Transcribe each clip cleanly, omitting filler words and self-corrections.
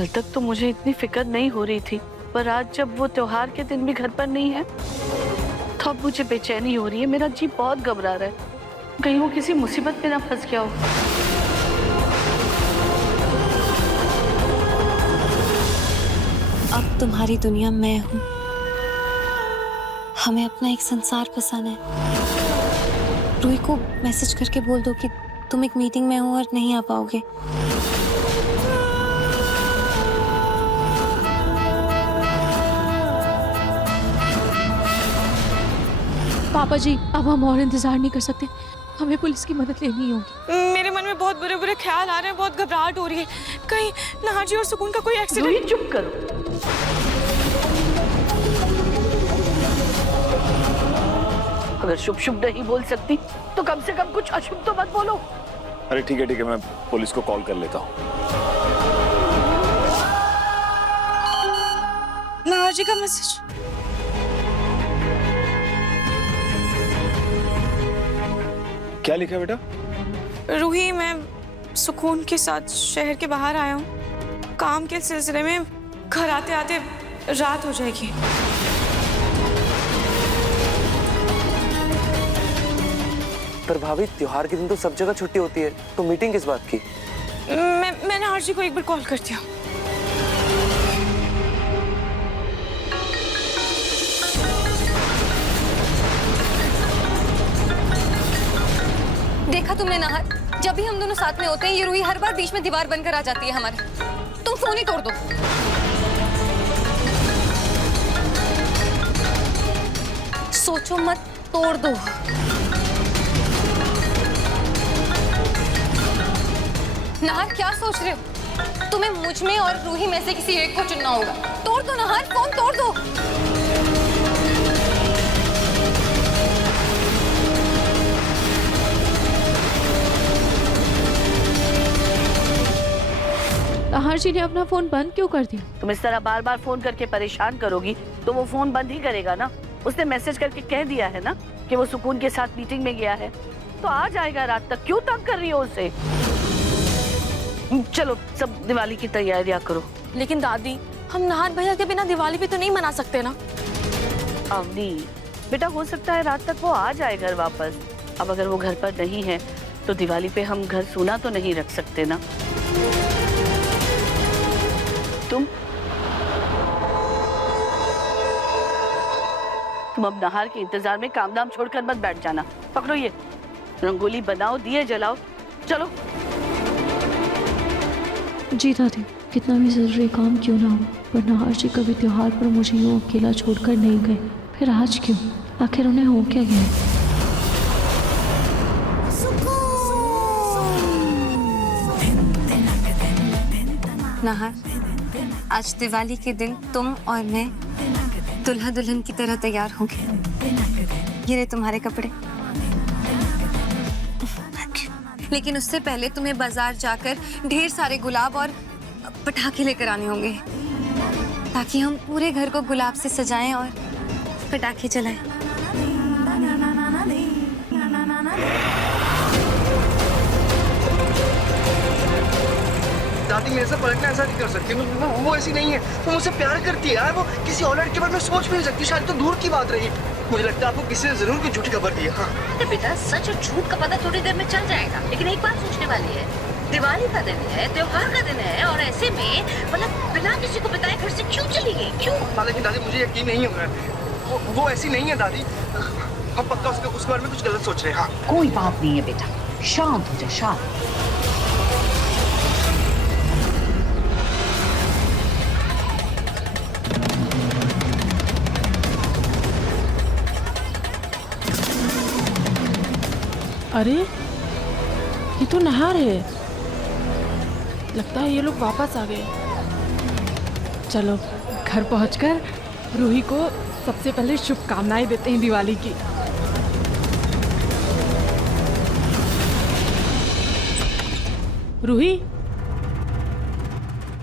कल तक तो मुझे इतनी फिक्र नहीं हो रही थी, पर आज जब वो त्योहार के दिन भी घर पर नहीं है तो अब मुझे बेचैनी हो रही है। मेरा जी बहुत घबरा रहा है, कहीं वो किसी मुसीबत में ना फंस गया हो। अब तुम्हारी दुनिया मैं हूँ। हमें अपना एक संसार बसाना है। रूही को मैसेज करके बोल दो कि तुम एक मीटिंग में हो और नहीं आ पाओगे। पापा जी, अब हम और इंतजार नहीं कर सकते, हमें पुलिस की मदद लेनी होगी। मेरे मन में बहुत बुरे बुरे ख्याल आ रहे हैं, बहुत घबराहट हो रही है। कहीं नाहर जी और सुकून का कोई एक्सीडेंट। रूही चुप करो। अगर शुभ शुभ नहीं बोल सकती तो कम से कम कुछ अशुभ तो मत बोलो। अरे ठीक है, मैं पुलिस को कॉल कर लेता हूँ। नाहर जी का मैसेज। क्या लिखा है बेटा? रूही, मैं सुकून के साथ शहर के बाहर आया हूँ। काम के सिलसिले में घर आते आते रात हो जाएगी। पर भाभी, त्योहार के दिन तो सब जगह छुट्टी होती है, तो मीटिंग किस बात की? मैं नाहर जी को एक बार कॉल करती हूँ। देखा तुमने नाहर, जब भी हम दोनों साथ में होते हैं ये रूही हर बार बीच में दीवार बनकर आ जाती है हमारे। तुम फोन ही तोड़ दो। सोचो मत, तोड़ दो। नाहर, क्या सोच रहे हो? तुम्हें मुझ में और रूही में से किसी एक को चुनना होगा। तोड़ दो नाहर, फोन तोड़ दो। नाहर जी ने अपना फोन बंद क्यों कर दिया? तुम इस तरह बार बार फोन करके परेशान करोगी तो वो फोन बंद ही करेगा ना। उसने मैसेज करके कह दिया है ना कि वो सुकून के साथ मीटिंग में गया है, तो आ जाएगा रात तक। क्यों तंग कर रही हो उसे? चलो सब दिवाली की तैयारियां करो। लेकिन दादी, हम नाहर भैया के बिना दिवाली भी तो नहीं मना सकते ना। अवनी बेटा, हो सकता है रात तक वो आ जाए घर वापस। अब अगर वो घर पर नहीं है तो दिवाली पे हम घर सूना तो नहीं रख सकते ना। तुम अब नाहर के इंतजार में काम दाम छोड़कर मत बैठ जाना। पकड़ो ये, रंगोली बनाओ, दिए जलाओ, चलो। जी दादी, कितना भी जरूरी काम क्यों ना हो, पर नाहर जी कभी त्योहार पर मुझे यूँ अकेला छोड़कर नहीं गए। फिर आज क्यों? आखिर उन्हें हो क्या गया? नाहर, आज दिवाली के दिन तुम और मैं दुल्हा दुल्हन की तरह तैयार होंगे। ये रहे तुम्हारे कपड़े। लेकिन उससे पहले तुम्हें बाजार जाकर ढेर सारे गुलाब और पटाखे लेकर आने होंगे, ताकि हम पूरे घर को गुलाब से सजाएं और पटाखे जलाएं। दादी, मेरे से पलटना ऐसा नहीं कर सकती। वो ऐसी नहीं है। वो मुझसे प्यार करती है यार। वो किसी और लड़के के बारे में सोच भी नहीं सकती। शायद तो दूर की बात रही। मुझे लगता है आपको किसी ने जरूर कोई झूठी खबर दी है। हाँ बेटा, सच और झूठ का पता थोड़ी देर में चल जाएगा, लेकिन एक बात सोचने वाली है, दिवाली का दिन है, त्योहार का दिन है, और ऐसे में मतलब बिना किसी को बताए घर से क्यों चली गई? क्यों? लेकिन दादी, मुझे यकीन नहीं हो रहा है। वो ऐसी नहीं है दादी। हम पक्का उसके बारे में कुछ गलत सोच रहे हैं। हाँ, कोई बात नहीं है बेटा, शांत हो जा, शांत। अरे, ये तो नाहर है। लगता है ये लोग वापस आ गए। चलो घर पहुंचकर रूही को सबसे पहले शुभकामनाएं देते हैं दिवाली की। रूही,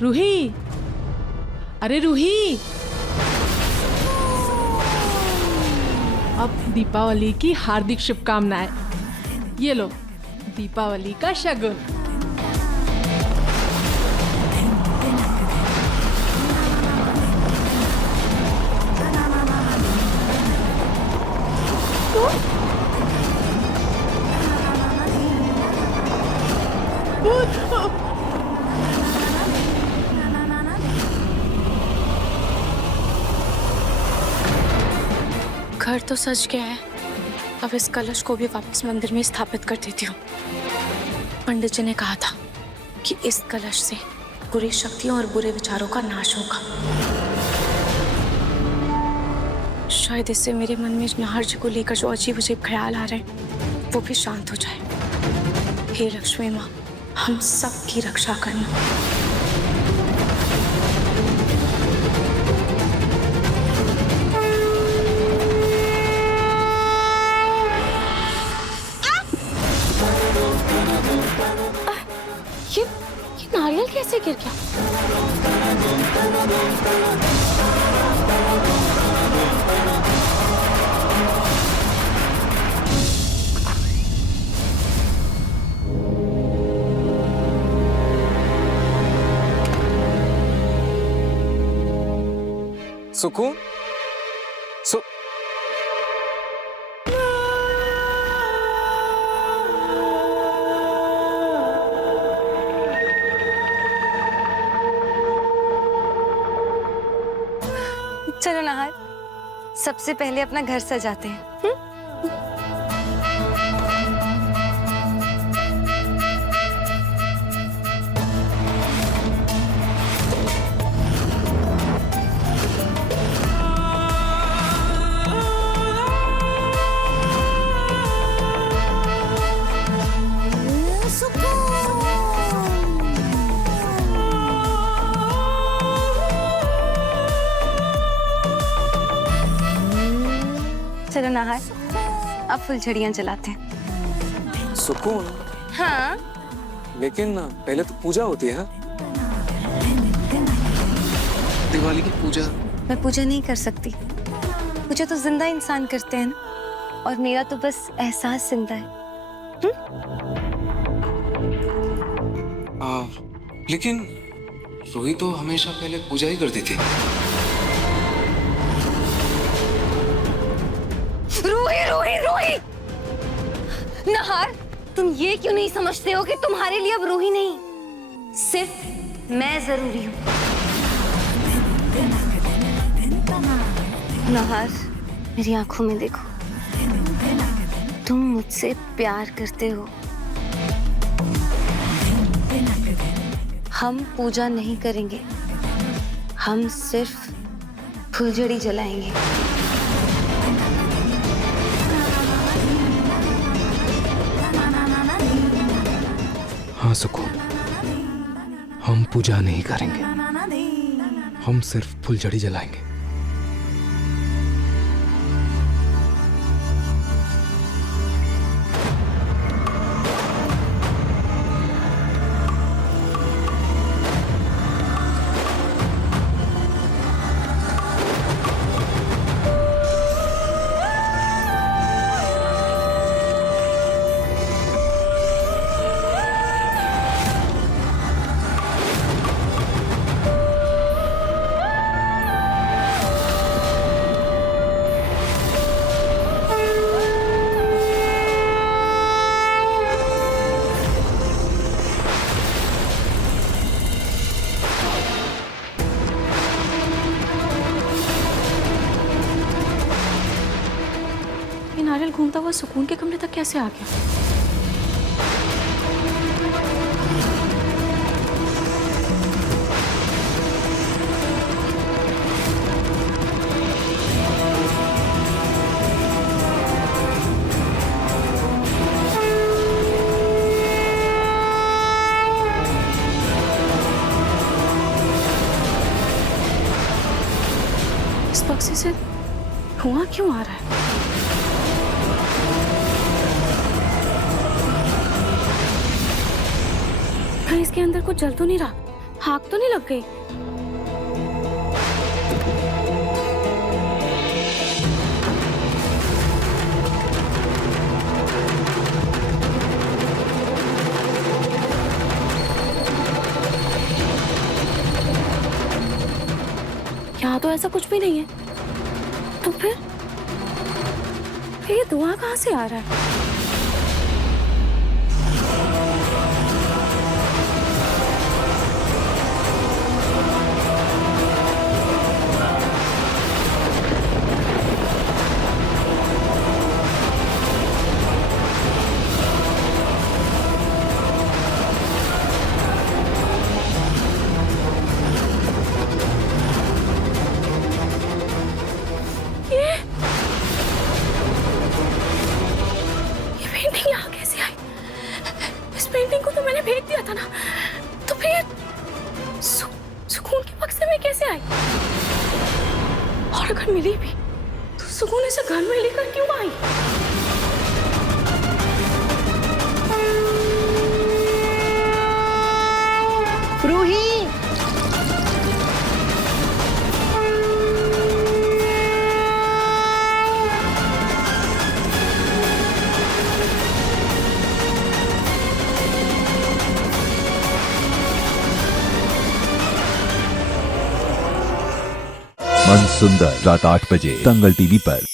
रूही, अरे रूही, अब दीपावली की हार्दिक शुभकामनाएं। ये लो दीपावली का शगुन। घर तो सज गया है, अब इस कलश को भी वापस मंदिर में स्थापित कर देती हूँ। पंडित जी ने कहा था कि इस कलश से बुरी शक्तियों और बुरे विचारों का नाश होगा। शायद इससे मेरे मन में नाहर जी को लेकर जो अजीब अजीब ख्याल आ रहे हैं वो भी शांत हो जाए। हे लक्ष्मी माँ, हम सब की रक्षा करना। ये नारियल कैसे गिर गया? सुकून चलो नाहर, सबसे पहले अपना घर सजाते हैं। चलो नाहर, अब फुलझड़ियाँ जलाते हैं। सुकून, हाँ, लेकिन पहले तो पूजा होती है। दिवाली की पूजा मैं पूजा नहीं कर सकती। पूजा तो जिंदा इंसान करते हैं ना, और मेरा तो बस एहसास जिंदा है। लेकिन रूही तो हमेशा पहले पूजा ही करती थी। रूही रूही रूही! नाहर, तुम ये क्यों नहीं समझते हो कि तुम्हारे लिए अब रूही नहीं, सिर्फ मैं जरूरी हूँ। नाहर, मेरी आंखों में देखो, तुम मुझसे प्यार करते हो। हम पूजा नहीं करेंगे, हम सिर्फ फुलझड़ी जलाएंगे। हाँ सुकून, हम पूजा नहीं करेंगे, हम सिर्फ फुलझड़ी जलाएंगे। नारियल घूमता हुआ सुकून के कमरे तक कैसे आ गया? इस बक्से से धुआं क्यों आ रहा है? इसके अंदर कुछ जल तो नहीं रहा? आग तो नहीं लग गई? यहाँ तो ऐसा कुछ भी नहीं है। तो फिर ये धुआं कहाँ से आ रहा है? पेंटिंग को तो मैंने फेंक दिया था ना, तो फिर सुकून के बक्से में कैसे आई? और अगर मिली भी तो सुकून इसे घर में लेकर क्यों आई? रूही, मन सुंदर रात 8 बजे दंगल टीवी पर।